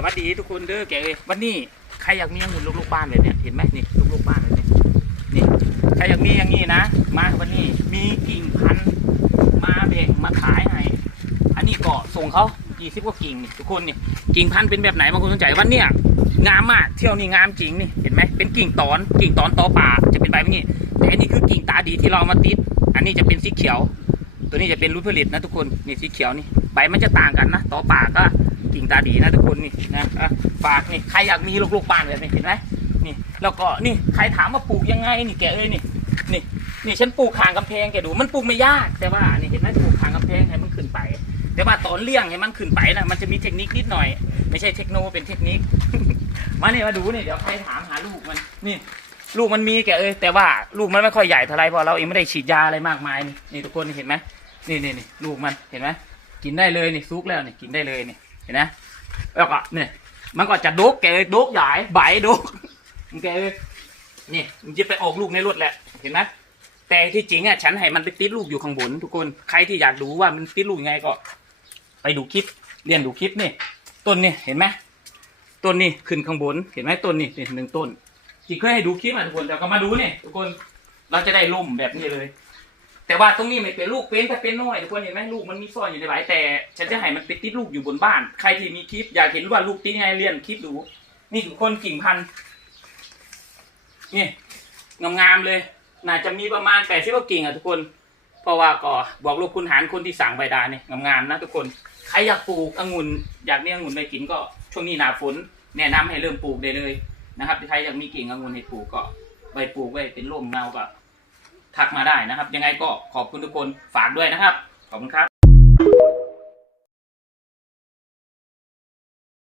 สวัสดีทุกคนเด้อแกเอ้ยวันนี้ใครอยากมีองุ่นลูกๆบ้านเลยเนี่ยเห็นไหมนี่ลูกๆบ้านเลยเนี่ยนี่ใครอยากมีอย่างนี้นะ มาวันนี้มีกิ่งพันธุ์มาแบ่งมาขายให้อันนี้ก็ส่งเขา20กว่ากิ่งนี่ทุกคนนี่กิ่งพันธุ์เป็นแบบไหนบางคนสนใจวันเนี้ยงามมากเที่ยวนี้งามจริงนี่เห็นไหมเป็นกิ่งตอนกิ่งตอนตอป่าจะเป็นใบแบบนี้แต่อันนี้คือกิ่งตาดีที่เรามาติด อันนี้จะเป็นสีเขียว ตัวนี้จะเป็นรุ่นผลิตนะทุกคนนี่สีเขียวนี่ใบมันจะต่างกันนะตอป่าก็ กิ่งตาดีนะทุกคนนี่นะฝากนี่ใครอยากมีลูกๆบ้านแบบนี้เห็นไหมนี่แล้วก็นี่ใครถามว่าปลูกยังไงนี่แกเอ้ยนี่นี่นี่ฉันปลูกขางกำแพงแกดูมันปลูกไม่ยาก แต่ว่านี่เห็นไหมปลูกขางกำแพงให้มันขึ้นไป แต่ว่าตอนเลี้ยงให้มันขึ้นไปนะมันจะมีเทคนิคนิดหน่อย ไม่ใช่เทคโนเป็นเทคนิค มาเนี่ยมาดูนี่เดี๋ยวใครถามหาลูกมันนี่ลูกมันมีแกเอ้ยแต่ว่าลูกมันไม่ค่อยใหญ่เท่าไรเพราะเราเองไม่ได้ฉีดยาอะไรมากมายนี่นี่ทุกคนเห็นไหมนี่นี่นี่ลูกมันเห็นไหมกินได้เลยนี่ซุกแล้วนี่กินได้เลยนี่ เห็นไหมแล้วก็เนี่ยมันก็จะโดกแกเอ้ยโดกใหญ่ใบโดกมันแกเนี่มันจะไปออกลูกในรถแหละเห็นไหมแต่ที่จริงอะฉันให้มันไปติดลูกอยู่ข้างบน ทุกคนใครที่อยากดูว่ามันติดลูกยังไงก็ ไปดูคลิปเรียนดูคลิปนี่ต้นนี่เห็นไหมต้นนี่ขึ้นข้างบน เห็นไหมต้นนี่นี่หนึ่งต้นที่เคยให้ดูคลิปอะทุกคนแต่ก็มาดูเนี่ยทุกคนเราจะได้ล่มแบบนี้เลย แต่ว่าตรงนี้ไม่เป็นลูกเป็นแต่เป็นน้อยทุกคนเห็นไหมลูกมันมีซ่อนอยู่ในใบแต่ ฉันจะให้มันไปติดลูกอยู่บนบ้าน ใครที่มีคลิปอยากเห็นว่าลูกติดยังไงเรียนคลิปดู นี่ทุกคนกิ่งพันธุ์นี่งามๆเลย น่าจะมีประมาณแปดสิบกว่ากิ่งอะทุกคน เพราะว่าก็บอกลูกคุณหารคนที่สั่งใบดาเนี่ยงามๆนะทุกคนใครอยากปลูกองุ่นอยากมีองุ่นไปกินก็ช่วงนี้หนาฝนแนะนำให้เริ่มปลูกได้เลยนะครับใครอยากมีกิ่งองุ่นให้ปลูกก็ไปปลูกไว้เป็นร่มเงาก็ ทักมาได้นะครับ ยังไงก็ขอบคุณทุกคนฝากด้วยนะครับ ขอบคุณครับ